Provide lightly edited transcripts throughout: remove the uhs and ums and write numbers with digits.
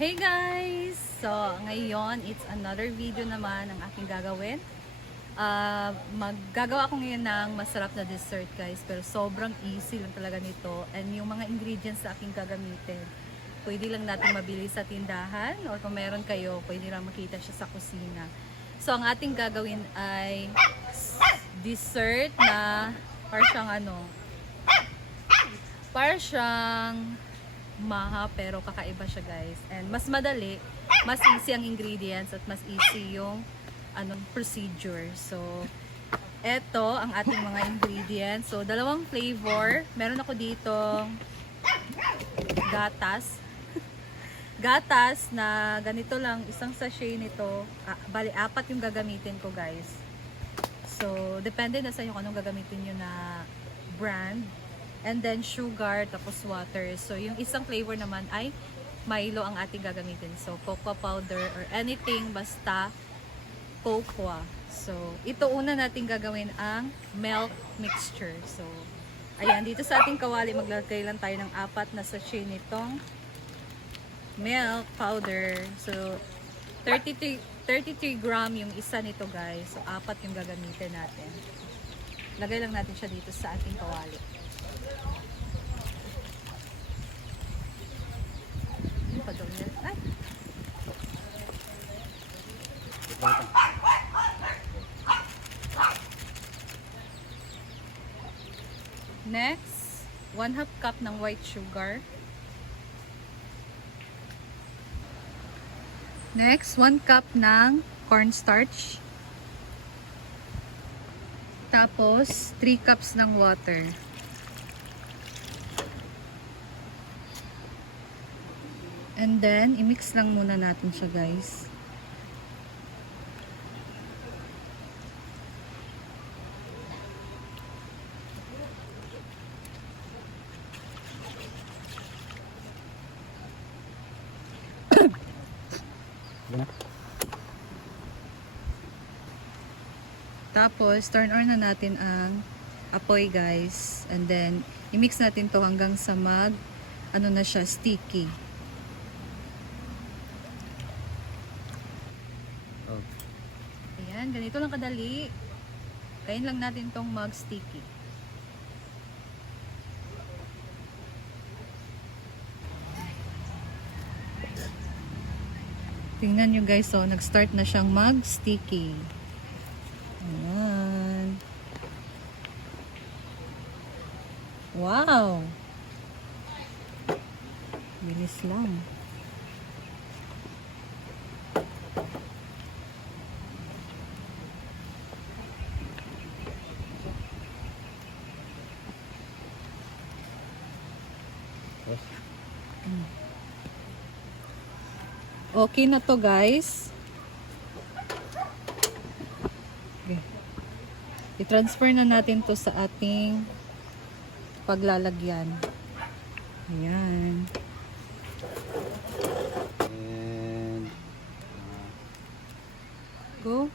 Hey guys! So, ngayon, it's another video naman ang aking gagawin. Maggagawa ako ngayon ng masarap na dessert guys, pero sobrang easy lang talaga nito. And yung mga ingredients na aking gagamitin, pwede lang natin mabili sa tindahan or kung meron kayo, pwede lang makita siya sa kusina. So, ang ating gagawin ay dessert na para siyang maha pero kakaiba siya guys, and mas madali, mas easy ang ingredients at mas easy yung procedure. So eto ang ating mga ingredients. So dalawang flavor, meron ako dito gatas gatas na ganito lang, isang sachet nito, bali apat yung gagamitin ko guys. So depende na sa inyo kung anong gagamitin nyo na brand. And then sugar, tapos water. So yung isang flavor naman ay Milo ang ating gagamitin. So cocoa powder or anything basta cocoa. So ito una nating gagawin ang milk mixture. So ayan, dito sa ating kawali maglalagay lang tayo ng apat na sachet nitong milk powder. So 33 gram yung isa nito guys. So apat yung gagamitin natin. Lagay lang natin siya dito sa ating kawali. Ay. Next, 1/2 cup ng white sugar. Next, 1 cup ng cornstarch. Tapos, 3 cups ng water. And then, i-mix lang muna natin siya guys. Tapos, turn on na natin ang apoy guys. And then, i-mix natin to hanggang sa na siya, sticky. Ayan, ganito lang kadali. Kain lang natin tong mag-sticky. Tingnan nyo guys, so nag-start na siyang mag-sticky. Ayan. Wow! Bilis lang. Okay na to guys. Okay. I-transfer na natin to sa ating paglalagyan. Ayan. And Go.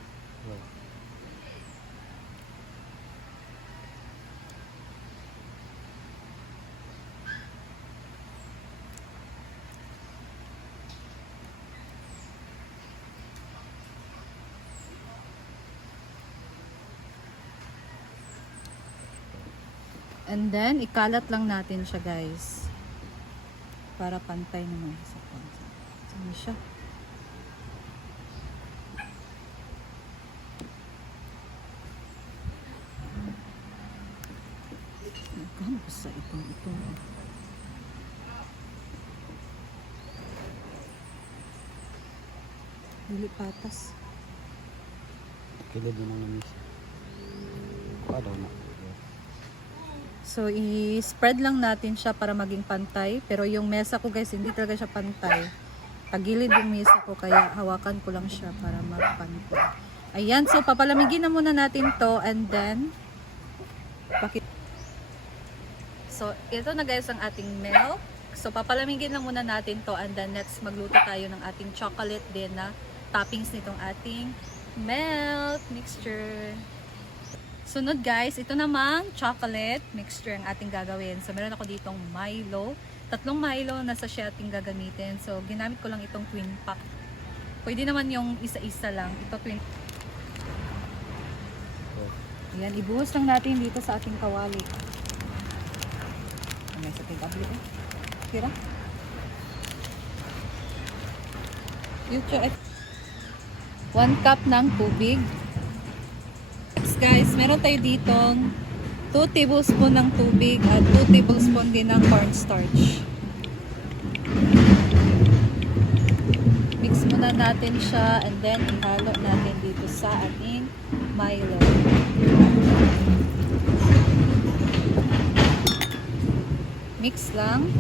And then, ikalat lang natin siya guys. Para pantay naman sa pansa. Saan siya? Nagkano sa ito? Dili patas. kilid mo nang namis. Daw na. So, i-spread lang natin siya para maging pantay. Pero yung mesa ko guys, hindi talaga siya pantay. Tagilid yung mesa ko, kaya hawakan ko lang siya para magpantay. Ayan, so papalamigin na muna natin to and then so, ito na guys ang ating milk. So, papalamigin lang muna natin to and then next magluto tayo ng ating chocolate din na toppings nitong ating milk mixture. Sunod guys, ito namang chocolate mixture ang ating gagawin. So meron ako ditong Milo, tatlong Milo na sachet ating gagamitin. So, ginamit ko lang itong twin pack. Pwede naman yung isa-isa lang. Ito twin. Ayan, ibuhos lang natin dito sa ating kawali. May sa ating tablet eh. Tira. Future 1 cup ng tubig. Next guys, meron tayo ditong 2 tablespoon ng tubig at 2 tablespoon din ng cornstarch. Mix muna natin siya and then ihalo natin dito sa ating Milo. Mix lang.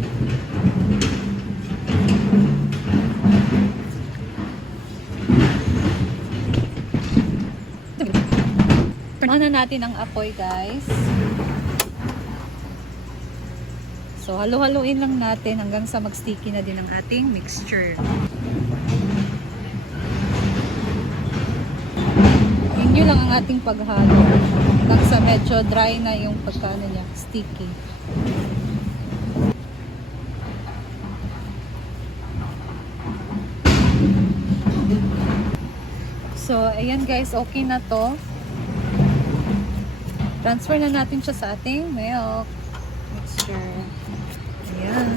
Turn on na natin ang apoy guys. So halo-haloin lang natin hanggang sa mag-sticky na din ang ating mixture. Yun lang ang ating paghalo hanggang sa medyo dry na yung pagkano niya, sticky. So ayan guys, okay na to. Transfer na natin siya sa ating milk mixture. Ayan.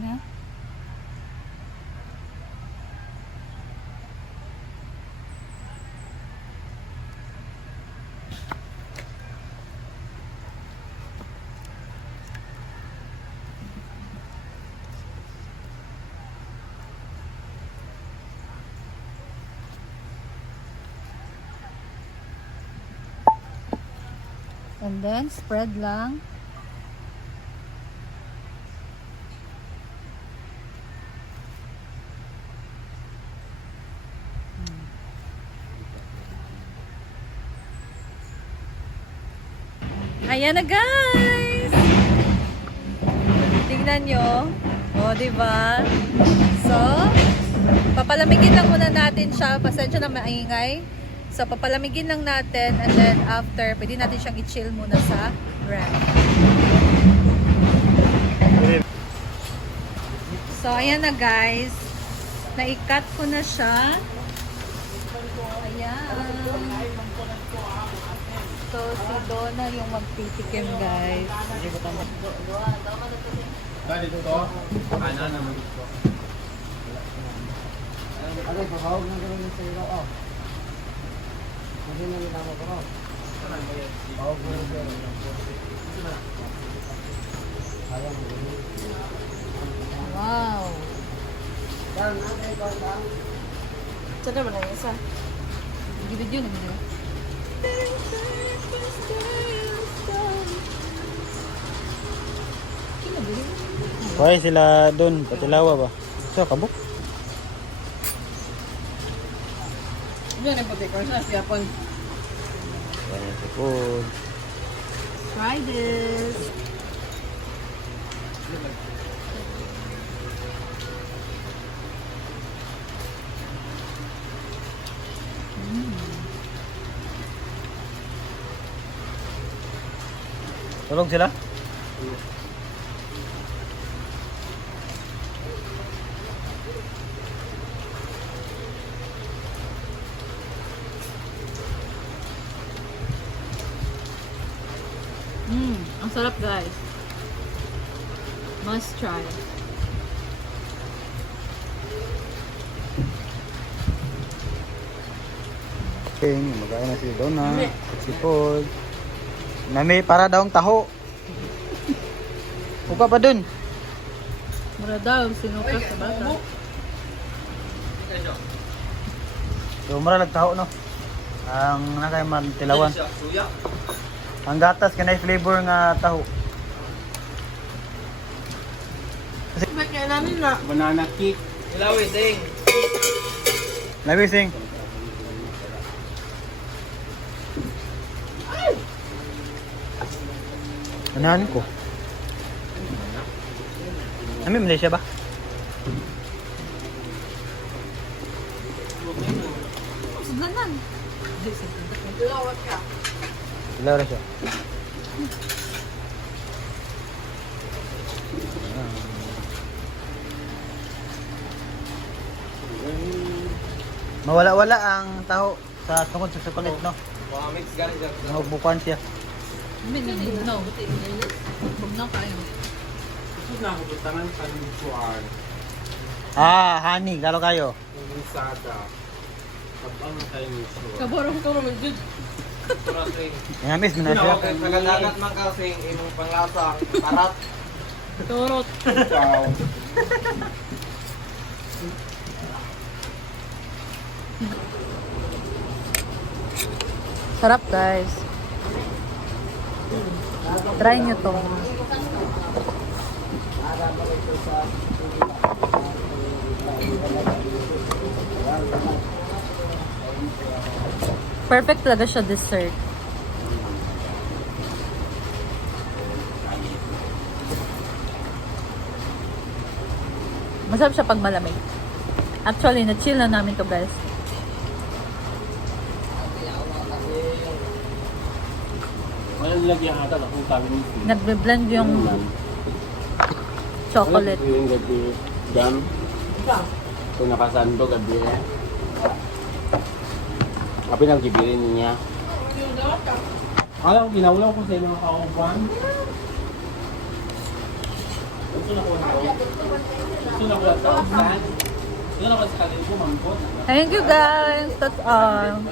Na. And then, spread lang. Ayan na guys! Tingnan nyo. O, diba? So, papalamigin lang muna natin siya. Pasensya na maingay. So, papalamigin lang natin and then after, pwede natin siyang i-chill muna sa ref. So, ayan na guys. Na-i-cut ko na siya. Ayan. So, si Donna yung magtitikim guys. Wow. Sada ba na isa? Video na video. Why sila doon? Patilawa ba? So, kabuk. Diyan ang patikor sa Japon. Kaya sa food. Try this. Tulog sila? Ang sarap guys. Must try. Okay, magkain na si Donna. Si Paul. Nami, para daw ang taho. Buka pa dun. Mura daw, sinukas sa bata. So, mara taho no. Ang nakay man tilawan. Ang gatas kanay flavor nga taho. Ba't kaya namin na? Banana cake. Ilawi, ding. Nabising. Anahan ko. Nami Malaysia ba? Sudlanan. Lawat ka. Ilaw na siya. Mawala-wala ang taho sa tungkol sa sukulit, no? Mga mix galing dyan. Mabukuan siya. Bugnaw. Bugnaw kayo. Ito na ako butangan sa lutuan. Honey, galo kayo. Yung sada. Kapag tayo nito. Kaborong ko naman dyan. Kurasing. Ngamis mo na siya. Nagadagat man kasing imong panglasa. Karat. Turot. Wow. Sarap guys. Try nyo to. Perfect talaga siya dessert. Masarap siya pag malamig. Actually, na-chill na namin to guys. Wala nilagyan ata na kung kami nito. Nagbe-blend yung chocolate. Yung gabi jam. Ito nakasando gabi eh. Kapag nang gibirin niya. Alam ko, ginawalaw ko sa mga kauban. Ito na ko ito. Ito na ko ito. Ito na ko sa kanil ko, mangkot. Thank you guys. That's all.